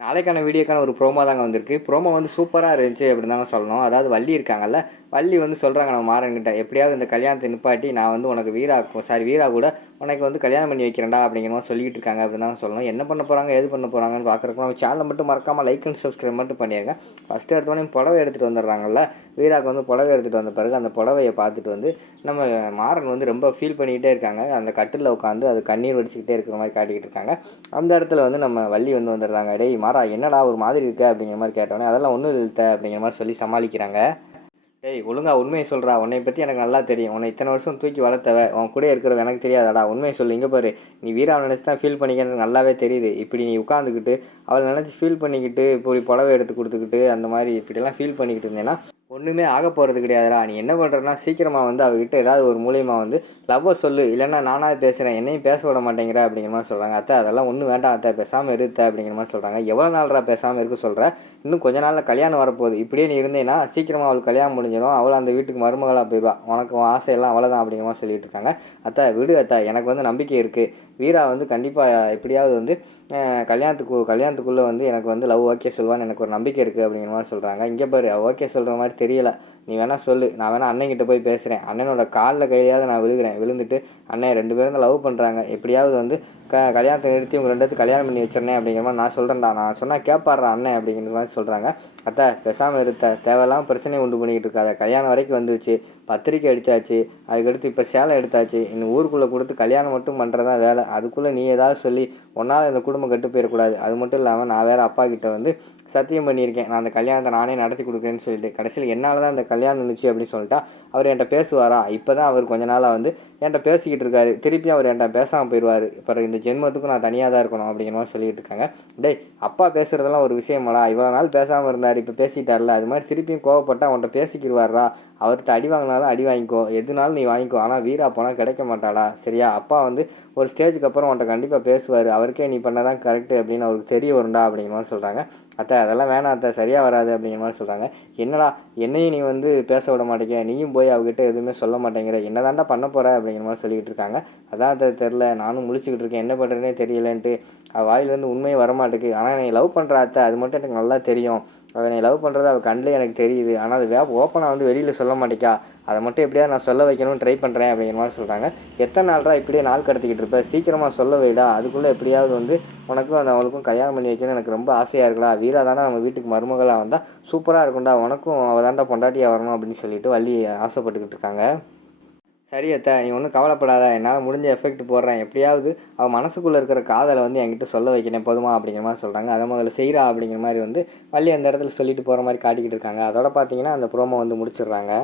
நாளைக்கான வீடியோக்கான ஒரு ப்ரோமோ தாங்க வந்திருக்கு. ப்ரோமோ வந்து சூப்பராக இருந்துச்சு அப்படின்னு தாங்க சொல்லணும். அதாவது வள்ளி இருக்காங்கல்ல, வள்ளி வந்து சொல்கிறாங்க நம்ம மாறன்கிட்ட, எப்படியாவது இந்த கல்யாணத்தை நிப்பாட்டி நான் வந்து உனக்கு வீரா கூட உனக்கு வந்து கல்யாணம் பண்ணி வைக்கிறேன்டா அப்படிங்கிற மாதிரி சொல்லிட்டு இருக்காங்க அப்படின்னு தான் சொல்லணும். என்ன பண்ண போகிறாங்க ஏது பண்ண போகிறாங்கன்னு பார்க்குறப்ப நம்ம சேனலை மட்டும் மறக்காமல் லைக் அண்ட் சப்ஸ்கிரைப் மட்டும் பண்ணிடுங்க. ஃபஸ்ட்டு எடுத்தோடனே புடவை எடுத்துகிட்டு வந்துடுறாங்கல்ல, வீராவுக்கு வந்து புடவை எடுத்துகிட்டு வந்த பிறகு அந்த புடவையை பார்த்துட்டு வந்து நம்ம மாறன் வந்து ரொம்ப ஃபீல் பண்ணிக்கிட்டே இருக்காங்க. அந்த கட்டிலில் உட்காந்து அது கண்ணீர் வடிச்சிக்கிட்டே இருக்கிற மாதிரி காட்டிக்கிட்டு இருக்காங்க. அந்த இடத்துல வந்து நம்ம வள்ளி வந்து வந்துடுறாங்க. டேய் மாறா என்னடா ஒரு மாதிரி இருக்க அப்படிங்கிற மாதிரி கேட்டோன்னே, அதெல்லாம் ஒன்றும் இல்லை அப்படிங்கிற மாதிரி சொல்லி சமாளிக்கிறாங்க. டேய் ஒழுங்கா உண்மையை சொல்கிறா, உன்னை பற்றி எனக்கு நல்லா தெரியும், உன்னை இத்தனை வருஷம் தூக்கி வளர்த்தவ, உன் கூட இருக்கிறது எனக்கு தெரியாதாடா, உண்மையை சொல்லு. இங்கே பாரு, நீ வீராவை நினச்சி தான் ஃபீல் பண்ணிக்கிறது நல்லாவே தெரியுது. இப்படி நீ உட்காந்துக்கிட்டு அவளை நினச்சி ஃபீல் பண்ணிக்கிட்டு இப்படி புடவை எடுத்து கொடுத்துக்கிட்டு அந்த மாதிரி இப்படிலாம் ஃபீல் பண்ணிக்கிட்டு இருந்தேன்னா ஒன்றுமே ஆக போகிறது கிடையாதுடா. நீ என்ன பண்ணுறன்னா சீக்கிரமாக வந்து அவகிட்ட ஏதாவது ஒரு மூலியமாக வந்து லவ்வை சொல்லு, இல்லைன்னா நானாக பேசுகிறேன், என்னையும் பேச விட மாட்டேங்கிற அப்படிங்கிற மாதிரி சொல்கிறாங்க. அத்தை அதெல்லாம் ஒன்றும் வேண்டாம் அத்தை, பேசாமல் இருத்த அப்படிங்கிற மாதிரி சொல்கிறாங்க. எவ்வளோ நாள்ரா பேசாமல் இருக்க சொல்கிறேன், இன்னும் கொஞ்ச நாளில் கல்யாணம் வரப்போகுது, இப்படியே நீ இருந்தேன்னா சீக்கிரமாக அவளுக்கு கல்யாணம் முடிஞ்சிடும், அவள் அந்த வீட்டுக்கு மருமகளாக போயிடுவா, உனக்கு ஆசையெல்லாம் அவ்வளோதான் அப்படிங்கிற மாதிரி சொல்லிட்டு இருக்காங்க. அத்தை விடு அத்தை, எனக்கு வந்து நம்பிக்கை இருக்குது, வீரா வந்து கண்டிப்பாக எப்படியாவது வந்து கல்யாணத்துக்குள்ளே வந்து எனக்கு வந்து லவ் ஓகே சொல்லுவான்னு எனக்கு ஒரு நம்பிக்கை இருக்குது அப்படிங்கிற மாதிரி சொல்கிறாங்க. இங்கே பாரு, ஓகே சொல்கிற மாதிரி தெரியல, நீ வேணால் சொல்லு, நான் வேணால் அண்ணன்கிட்ட போய் பேசுகிறேன், அண்ணனோட காலில் கையாவது நான் விழுந்துட்டு அண்ணன் 2 பேரும் தான் லவ் பண்ணுறாங்க, எப்படியாவது வந்து கல்யாணத்தை நிறுத்தி உங்கள் 2 கல்யாணம் பண்ணி வச்சிடனே அப்படிங்கிற மாதிரி நான் சொல்கிறேன்டா, நான் சொன்னால் கேட்பாடுறா அண்ணன் அப்படிங்கிற மாதிரி சொல்கிறாங்க. அத்தை பேசாமல் இருத்த, தேவையில்லாமல் பிரச்சனையை உண்டு பண்ணிக்கிட்டு இருக்காத, கல்யாணம் வரைக்கும் வந்துருச்சு, பத்திரிக்கை அடித்தாச்சு, அதுக்கடுத்து இப்போ சேலை எடுத்தாச்சு, இன்னும் ஊருக்குள்ளே கொடுத்து கல்யாணம் மட்டும் பண்ணுறதா வேலை, அதுக்குள்ளே நீ ஏதாவது சொல்லி ஒன்றால் இந்த குடும்பம் கெட்டு போயிடக்கூடாது. அது மட்டும் இல்லாமல் நான் வேறு அப்பா கிட்ட வந்து சத்தியம் பண்ணியிருக்கேன், நான் அந்த கல்யாணத்தை நானே நடத்தி கொடுக்குறேன்னு சொல்லிட்டு, கடைசியில் என்னால் தான் அந்த கல்யாணம் இருந்துச்சு அப்படின்னு சொல்லிட்டா அவர் என்கிட்ட பேசுவாரா? இப்போ தான் அவர் கொஞ்ச நாளாக வந்து என்கிட்ட பேசிக்கிட்டு இருக்காரு, திருப்பியும் அவர் என்கிட்ட பேசாமல் போயிடுவார், இப்போ இந்த ஜென்மத்துக்கும் நான் தனியாக தான் இருக்கணும் அப்படிங்கிற மாதிரி சொல்லிட்டு இருக்காங்க. டேய் அப்பா பேசுகிறதெல்லாம் ஒரு விஷயமாடா, இவ்வளோ நாள் பேசாமல் இருந்தார், இப்போ பேசிட்டார்ல, அது மாதிரி திருப்பியும் கோவப்பட்டு அவன்கிட்ட பேசிக்கிடுவாரா? அவர்கிட்ட அடி வாங்கினாலும் அடி வாங்கிக்கோ, எதுனாலும் நீ வாங்கிக்கோ, ஆனால் வீரா போனால் கிடைக்க மாட்டாளா சரியா? அப்பா வந்து ஒரு ஸ்டேஜுக்கு அப்புறம் அவன்கிட்ட கண்டிப்பாக பேசுவார், அவருக்கே நீ பண்ண தான் கரெக்டு அப்படின்னு அவருக்கு தெரிய வரும்டா அப்படிங்கிற மாதிரி சொல்கிறாங்க. அத்தை அதெல்லாம் வேணாம் அத்தை, சரியாக வராது அப்படிங்கிற மாதிரி சொல்கிறாங்க. என்னடா என்னையும் நீ வந்து பேச விட மாட்டேங்க, நீயும் போய் அவகிட்ட எதுவுமே சொல்ல மாட்டேங்கிற, என்ன தாண்டா பண்ண போகிற அப்படிங்கிற மாதிரி சொல்லிக்கிட்டு இருக்காங்க. அதான் அதை தெரில, நானும் முழிச்சுக்கிட்டு இருக்கேன், என்ன பண்ணுறேனே தெரியலன்ட்டு, வாயிலேருந்து உண்மையே வரமாட்டேக்கு. ஆனால் என்னை லவ் பண்ணுற அத்தை, அது மட்டும் எனக்கு நல்லா தெரியும், அவள் என்னை லவ் பண்ணுறது அவள் கண்ணிலே எனக்கு தெரியுது, ஆனால் அது ஓப்பனாக வந்து வெளியில் சொல்ல மாட்டேக்கா, அதை மட்டும் எப்படியாவது நான் சொல்ல வைக்கணும்னு ட்ரை பண்ணுறேன் அப்படிங்கிற மாதிரி சொல்கிறாங்க. எத்தனை நாள்ரா இப்படியே நாள் கடத்திக்கிட்டு இருப்பேன், சீக்கிரமாக சொல்ல வைடா, அதுக்குள்ளே எப்படியாவது வந்து உனக்கும் அந்த அவளுக்கும் கல்யாணம் பண்ணி வைக்கணும்னு எனக்கு ரொம்ப ஆசையாக இருக்குடா, வீரா தானே நம்ம வீட்டுக்கு மருமகளாக வந்தால் சூப்பராக இருக்கும்டா, உனக்கும் அவள் தாண்டா பொண்டாட்டியாக வரணும் அப்படின்னு சொல்லிட்டு வள்ளி ஆசைப்பட்டுக்கிட்டு இருக்காங்க. சரி அத்தை, நீ ஒன்றும் கவலைப்படாத, என்னால் முடிஞ்ச எஃபெக்ட் போடுறேன், எப்படியாவது அவள் மனசுக்குள்ளே இருக்கிற காதலை வந்து என்கிட்ட சொல்ல வைக்கணும் போதுமா அப்படிங்கிற மாதிரி சொல்கிறாங்க. அதை முதல்ல செய்கிறா அப்படிங்கிற மாதிரி வந்து வள்ளி அந்த இடத்துல சொல்லிட்டு போகிற மாதிரி காட்டிக்கிட்டு இருக்காங்க. அதோட பார்த்தீங்கன்னா அந்த ப்ரோமோ வந்து முடிச்சிடுறாங்க.